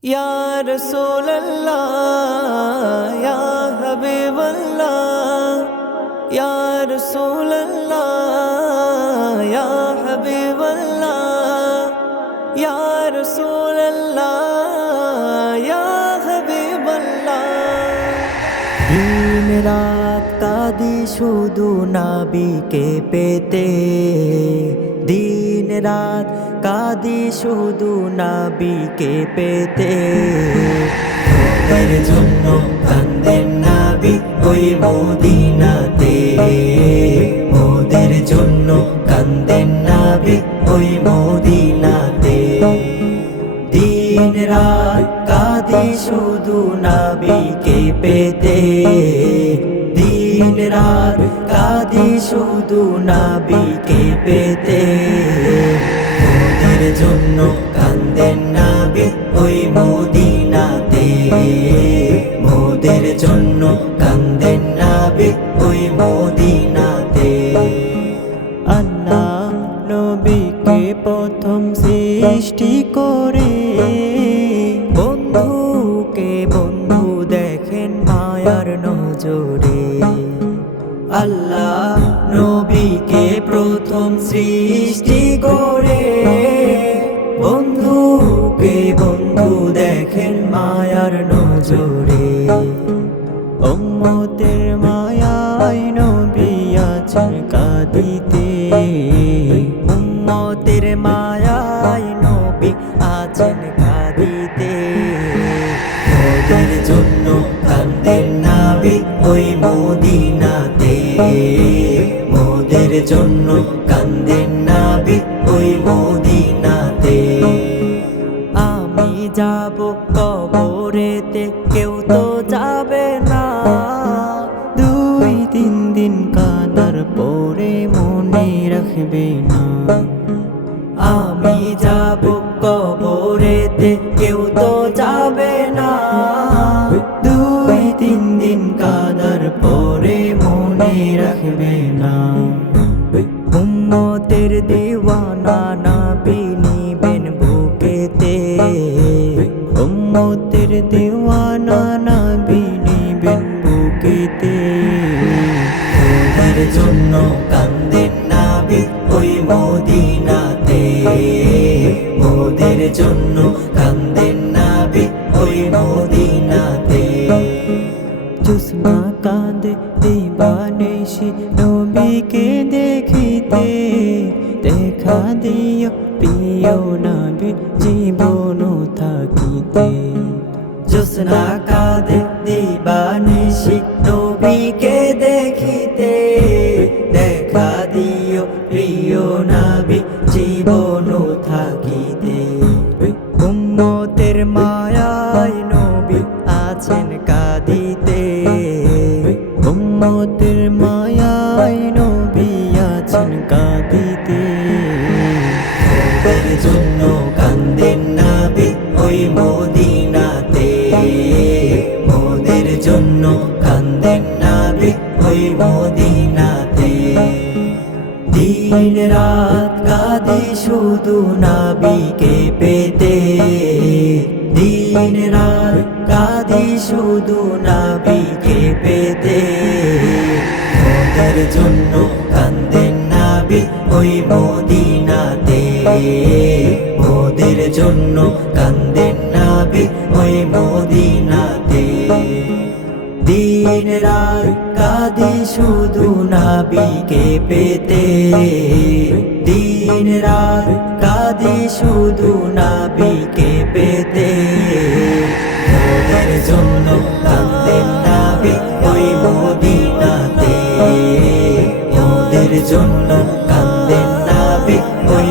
Ya Rasulallah, Ya Habiballah, Ya Rasulallah, Ya Habiballah, Ya Rasulallah, Ya Habiballah. দিন রাত কাঁদি শুধু নাবিকে পেতে দিন রাত কাঁদি শুধু নাবিকে পেতে। ওদের জন্য কান্দেন নাবি ওই মদিনাতে। ওদের জন্য কান্দেন নাবি ওই মদিনাতে। দিন রাত কাঁদি শুধু নাবিকে পেতে। রাত কাঁদি শুধু নাবিকে পেতে। ওদের জন্য কান্দেন নাবি ওই মদিনাতে। মোদের জন্য কান্দেন নাবি ওই মদিনাতে। আল্লাহ নবীকে প্রথম সৃষ্টি করে বন্ধুকে বন্ধু দেখেন মায়ার নজরে। আল্লাহ নবীকে প্রথম সৃষ্টি করে। বন্ধুকে বন্ধু দেখেন মায়ার নজরে। উম্মতের মায়ায় মদিনাতে, মোদের জন্য কান্দেন নাবি ওই মদিনাতে। আমি যাব কবরেতে, কেউ তো যাবে না। দুই তিন দিন কাদার পরে মনে রাখবে না। আমি যাব কবরেতে, কেউ তো যাবে না উম্মতের দিওয়ানা না বিনিবেন বুকেতে। উম্মতের দিওয়ানা না বিনিবেন বুকেতে। ওদের জন্য কান্দেন নাবি ওই মদিনাতে। মোদের জন্য কান্দেন জুসনা কাঁদে দিবানেশি নবীকে দেখিতে। দেখা দিও, প্রিয় নবী, জীবন থাকিতে। জুসনা কাঁদে দিবানেশি নবীকে দেখিতে। দেখা দিও, প্রিয় নবী, জীবন থাকিতে। উম্মতের মায়ায় নবী আছেন উম্মতের মায়ায় নবী আছেন কাঁদিতে। জন্য কান্দেন নাবি ওই মদিনাতে। মোদের জন্য কান্দেন নাবি ওই মদিনাতে। দিন রাত কাঁদে শুধু নাবিকে পেতে। দিন রাত কাঁদে শুধু না নাবিকে পেতে। ওদের জন্য কান্দেন নাবি ওই মদিনাতে। ওদের জন্য কান্দেন নাবি ওই মদিনাতে। দিন রাত কাঁদি শুধু নাবিকে পেতে। দিন রাত কাঁদি শুধু নাবিকে পেতে। জন্য কান্দেন নাবি ওই মদিনাতে। ওদের জন্য কান্দেন নাবি ওই